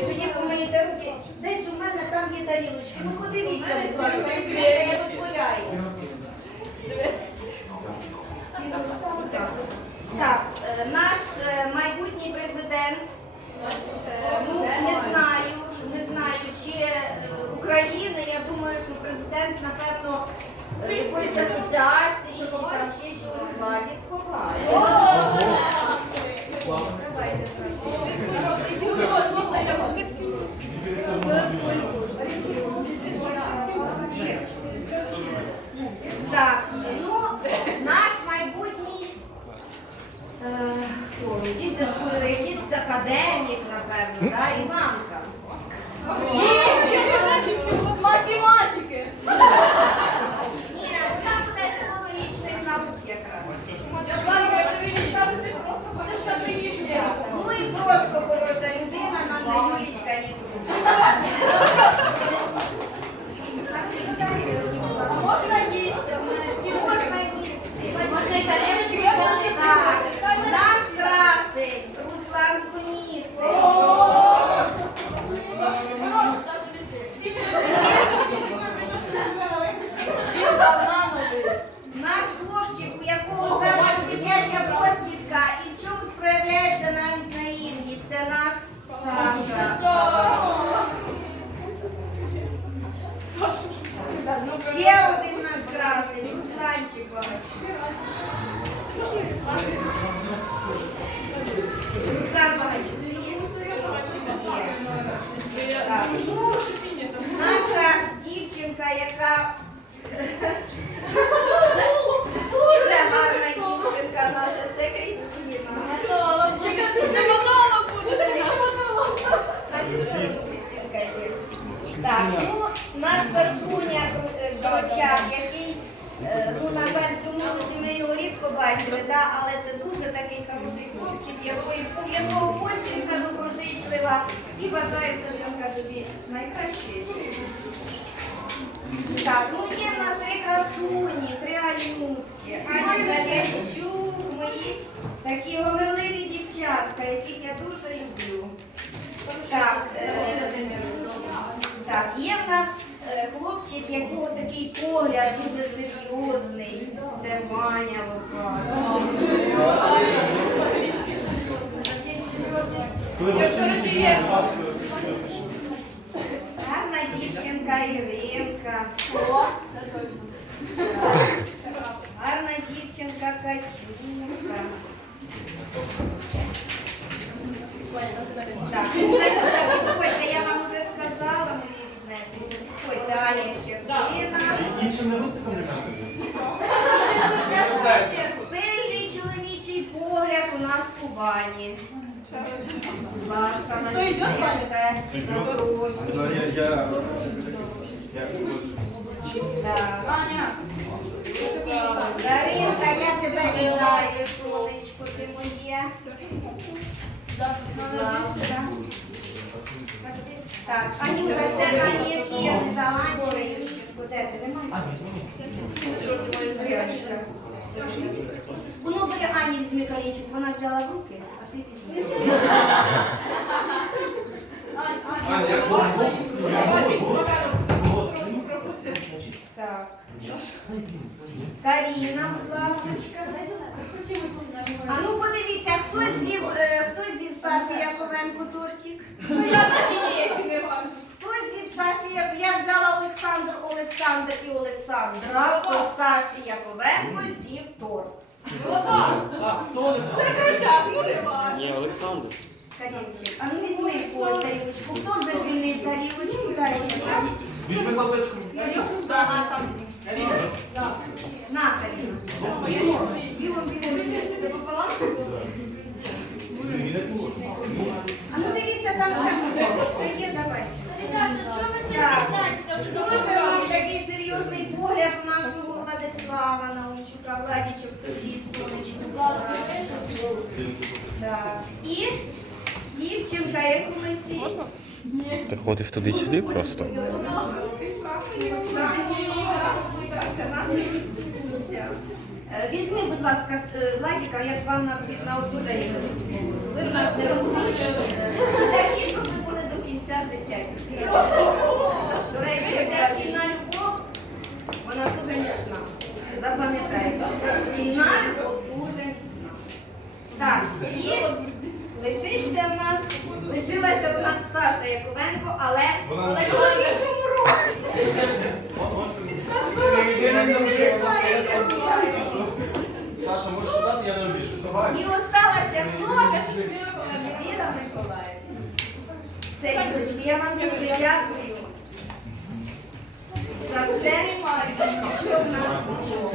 тарілочки, тоді помиєте руки. Десь у мене там є тарілочки. Ну подивіться, будь ласка, я дозволяю. Так, е, наш е, майбутній президент, е, ну не знаю, не знаю, чи України, я думаю, що президент, напевно, якоїсь асоціації, чи там ще щось владі ховає. Давайте краще. Так, ну, наш майбутній е, хто, якийсь, ас- якийсь академік, напевно, да, Іванка. Математики. Ні, вона буде філологічних наук якраз. Іванка, привіт. Вони ж там приїжджі. Ну і просто хороша людина, наша Юлічка Ніколь. А можна їсти? У мене всі Можна їсти. Можна і тарілочку, я хочу Так, наш красень, Руслан Скуніцин. Він банановий. Наш хлопчик, у якого зараз дитяча посвідка і в чомусь проявляється навіть наївність, це наш Саша. Ще один наш красень, Русланчик Багачук. Руслан Багачук. Є. Так, ну, Наша дівчинка, яка дуже гарна дівчинка наша, це Крістіна. Так, ну наш Сашуня е, який, е, ну, на жаль, цьому році ми його рідко бачили, да, але це дуже такий хороший хлопчик, у якого посмішка доброзичлива. І бажаю, Сашенька, тобі найкращої. Так, ну є в нас три красуні, три Анютки. Аня Галячук, мої такі гомерливі дівчатка, яких я дуже люблю. Е, так, якого такий погляд дуже серйозний. Це Ваня Лука. Якщо речі є. Гарна дівчинка Іринка. Гарна дівчинка Катюша. Так, Анюта, підходьте, я вам вже сказала, Мої ріднесенькі. Підходьте, ще не? Пильний чоловічий погляд у нас у вані. Будь ласка, на Це йде, Ваня? тебе запрошую. Ну, я. Даринка, я тебе вітаю, сонечко ти моє. Так, Анюта, ще Ані, які я не дала, Анечка, Ющенко, де ти немає? Воно бери Ані візьми колінчик, вона взяла в руки, а ти візьми. Так. Каріна, будь ласка. А ну подивіться, хто з'їв, е, хто з'їв Саші Яковенко тортик? Хто з'їв Саші Яковенко? Я взяла Олександр, Олександр і Олександра, то Саші Яковенко з'їв торт. Ні, Олександр. Карінчик, а ну візьми якусь тарілочку. Хто вже звільнив тарілочку? Візьми салфетку. Ага, сам. На, не було. А ну дивіться, там ще є, давай. Такий серйозний погляд нашого Владислава Наумчука, Владічок тобі, сонечко. І дівчинка, яку ми. Ти ходиш туди-сюди просто торкнувся наша місця. Візьми, будь ласка, е, Владіка, я вам на, на одну даю. Ви в нас не розлучили. Такі, щоб ви були до кінця життя. До речі, ця шкільна любов, вона дуже міцна. Запам'ятайте, ця шкільна любов дуже міцна. Так, і лишився в нас, лишилася в нас Саша Яковенко, але... Свята Миколаїв. Все, діточки, я вам дуже дякую за все, що в нас було.